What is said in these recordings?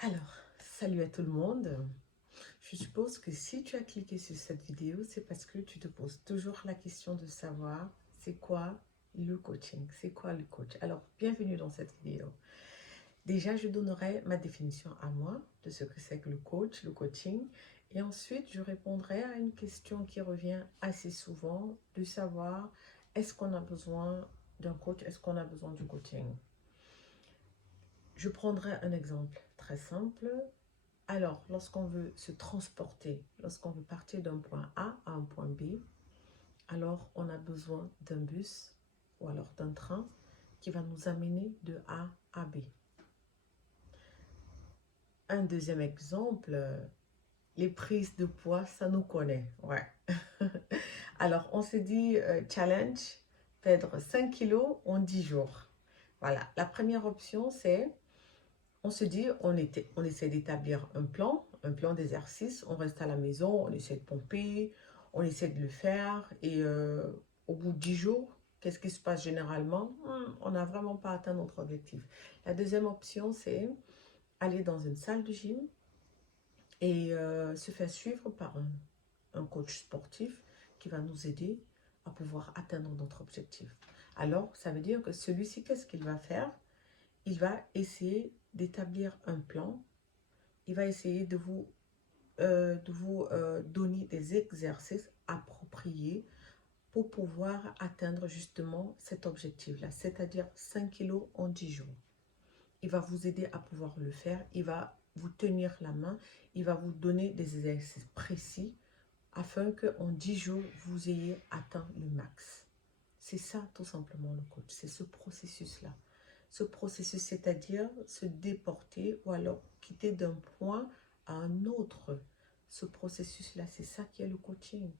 Alors, salut à tout le monde. Je suppose que si tu as cliqué sur cette vidéo, c'est parce que tu te poses toujours la question de savoir c'est quoi le coaching, c'est quoi le coach. Alors, bienvenue dans cette vidéo. Déjà, je donnerai ma définition à moi de ce que c'est que le coach, le coaching. Et ensuite, je répondrai à une question qui revient assez souvent, de savoir est-ce qu'on a besoin d'un coach, est-ce qu'on a besoin du coaching. Je prendrai un exemple très simple. Alors, lorsqu'on veut se transporter, lorsqu'on veut partir d'un point A à un point B, alors on a besoin d'un bus ou alors d'un train qui va nous amener de A à B. Un deuxième exemple, les prises de poids, ça nous connaît. Ouais. Alors, on s'est dit challenge, perdre 5 kilos en 10 jours. Voilà, la première option, c'est on se dit, on essaie d'établir un plan d'exercice, on reste à la maison, on essaie de pomper, on essaie de le faire et au bout de 10 jours, qu'est-ce qui se passe généralement? On n'a vraiment pas atteint notre objectif. La deuxième option, c'est aller dans une salle de gym et se faire suivre par un coach sportif qui va nous aider à pouvoir atteindre notre objectif. Alors, ça veut dire que celui-ci, qu'est-ce qu'il va faire? Il va essayer d'établir un plan. Il va essayer de vous donner des exercices appropriés pour pouvoir atteindre justement cet objectif-là, c'est-à-dire 5 kilos en 10 jours. Il va vous aider à pouvoir le faire, il va vous tenir la main, il va vous donner des exercices précis afin qu'en 10 jours, vous ayez atteint le max. C'est ça tout simplement le coach, c'est ce processus-là. Ce processus, c'est-à-dire se déporter ou alors quitter d'un point à un autre. Ce processus-là, c'est ça qui est le coaching.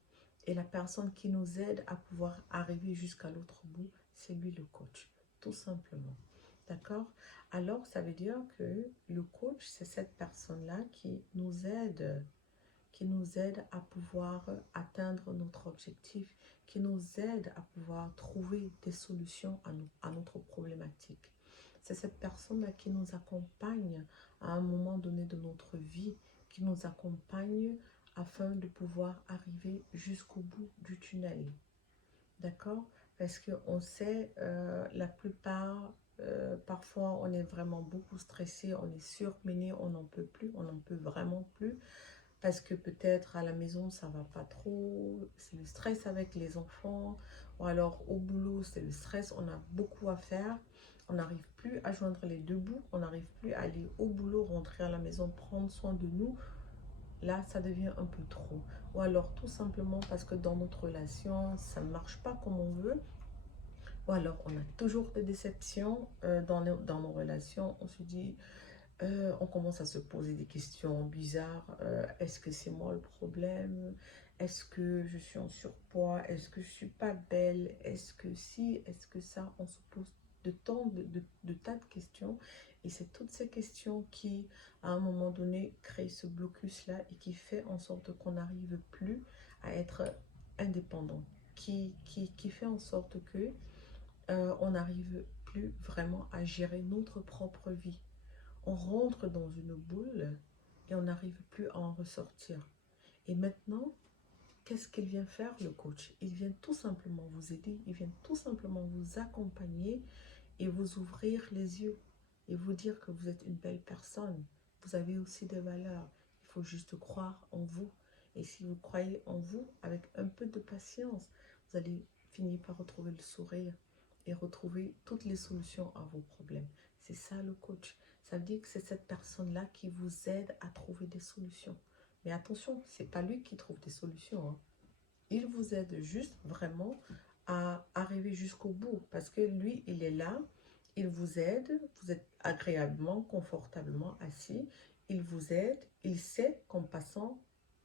Et la personne qui nous aide à pouvoir arriver jusqu'à l'autre bout, c'est lui le coach, tout simplement. D'accord? Alors, ça veut dire que le coach, c'est cette personne-là qui nous aide à pouvoir atteindre notre objectif, qui nous aide à pouvoir trouver des solutions à notre problématique. C'est cette personne-là qui nous accompagne à un moment donné de notre vie, qui nous accompagne afin de pouvoir arriver jusqu'au bout du tunnel. D'accord? Parce qu'on sait, la plupart, parfois on est vraiment beaucoup stressé, on est surmené, on n'en peut plus, on n'en peut vraiment plus parce que peut-être à la maison ça va pas trop, c'est le stress avec les enfants, ou alors au boulot c'est le stress, on a beaucoup à faire, on n'arrive plus à joindre les deux bouts, on n'arrive plus à aller au boulot, rentrer à la maison, prendre soin de nous, là ça devient un peu trop. Ou alors tout simplement parce que dans notre relation ça ne marche pas comme on veut, ou alors on a toujours des déceptions dans nos relations, on se dit on commence à se poser des questions bizarres. Est-ce que c'est moi le problème? Est-ce que je suis en surpoids? Est-ce que je suis pas belle? Est-ce que si? Est-ce que ça? On se pose de tas de questions. Et c'est toutes ces questions qui, à un moment donné, créent ce blocus-là et qui fait en sorte qu'on n'arrive plus à être indépendant. Qui fait en sorte que on n'arrive plus vraiment à gérer notre propre vie. On rentre dans une boule et on n'arrive plus à en ressortir. Et maintenant, qu'est-ce qu'il vient faire le coach? Il vient tout simplement vous aider, il vient tout simplement vous accompagner et vous ouvrir les yeux et vous dire que vous êtes une belle personne. Vous avez aussi des valeurs. Il faut juste croire en vous. Et si vous croyez en vous, avec un peu de patience, vous allez finir par retrouver le sourire et retrouver toutes les solutions à vos problèmes. C'est ça le coach. Ça veut dire que c'est cette personne-là qui vous aide à trouver des solutions. Mais attention, ce n'est pas lui qui trouve des solutions, hein. Il vous aide juste vraiment à arriver jusqu'au bout. Parce que lui, il est là, il vous aide, vous êtes agréablement, confortablement assis. Il vous aide, il sait qu'en passant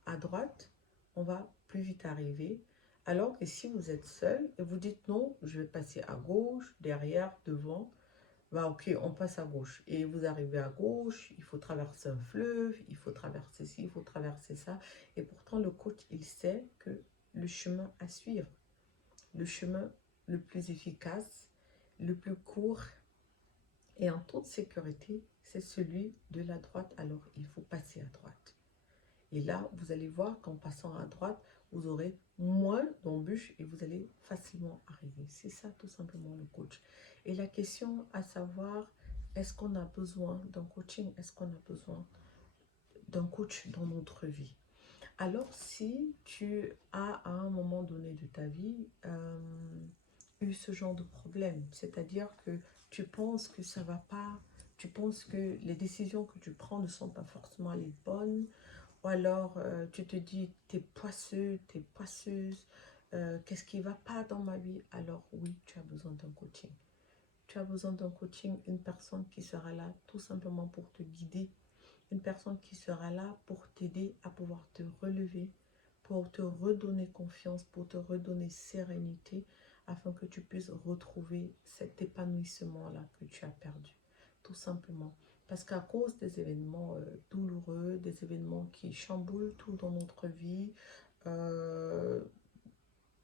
à droite, on va plus vite arriver. Alors que si vous êtes seul et vous dites non, je vais passer à gauche, derrière, devant, bah ok, on passe à gauche. Et vous arrivez à gauche, il faut traverser un fleuve, il faut traverser ci, il faut traverser ça. Et pourtant, le coach, il sait que le chemin à suivre, le chemin le plus efficace, le plus court Et en toute sécurité, c'est celui de la droite, alors il faut passer à droite. Et là, vous allez voir qu'en passant à droite, vous aurez moins d'embûches et vous allez facilement arriver. C'est ça tout simplement le coach. Et la question à savoir, est-ce qu'on a besoin d'un coaching? Est-ce qu'on a besoin d'un coach dans notre vie? Alors si tu as à un moment donné de ta vie eu ce genre de problème, c'est-à-dire que tu penses que ça va pas, tu penses que les décisions que tu prends ne sont pas forcément les bonnes, ou alors tu te dis, t'es poisseux, t'es poisseuse, qu'est-ce qui ne va pas dans ma vie? Alors oui, tu as besoin d'un coaching. Tu as besoin d'un coaching, une personne qui sera là tout simplement pour te guider, une personne qui sera là pour t'aider à pouvoir te relever, pour te redonner confiance, pour te redonner sérénité, afin que tu puisses retrouver cet épanouissement-là que tu as perdu, tout simplement. Parce qu'à cause des événements douloureux, des événements qui chamboulent tout dans notre vie, euh,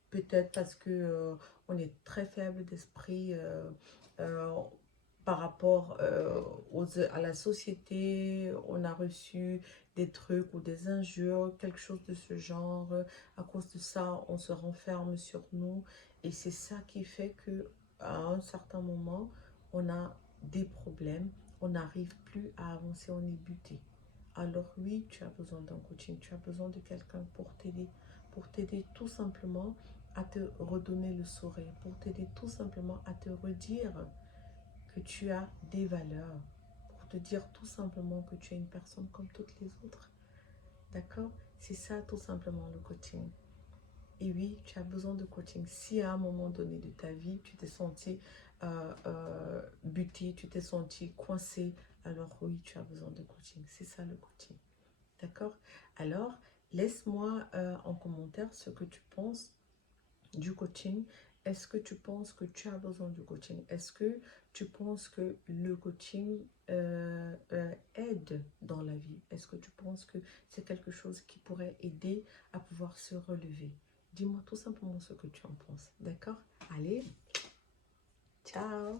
peut-être parce que on est très faible d'esprit euh, par rapport à la société, on a reçu des trucs ou des injures, quelque chose de ce genre. À cause de ça, on se renferme sur nous et c'est ça qui fait que à un certain moment, on a des problèmes, on n'arrive plus à avancer, on est buté. Alors oui, tu as besoin d'un coaching, tu as besoin de quelqu'un pour t'aider tout simplement à te redonner le sourire, pour t'aider tout simplement à te redire que tu as des valeurs, pour te dire tout simplement que tu es une personne comme toutes les autres. D'accord? C'est ça tout simplement le coaching. Et oui, tu as besoin de coaching. Si à un moment donné de ta vie, tu t'es senti buté, tu t'es senti coincé, alors oui, tu as besoin de coaching. C'est ça le coaching. D'accord? Alors, laisse-moi en commentaire ce que tu penses du coaching. Est-ce que tu penses que tu as besoin du coaching? Est-ce que tu penses que le coaching aide dans la vie? Est-ce que tu penses que c'est quelque chose qui pourrait aider à pouvoir se relever? Dis-moi tout simplement ce que tu en penses. D'accord? Allez, ciao!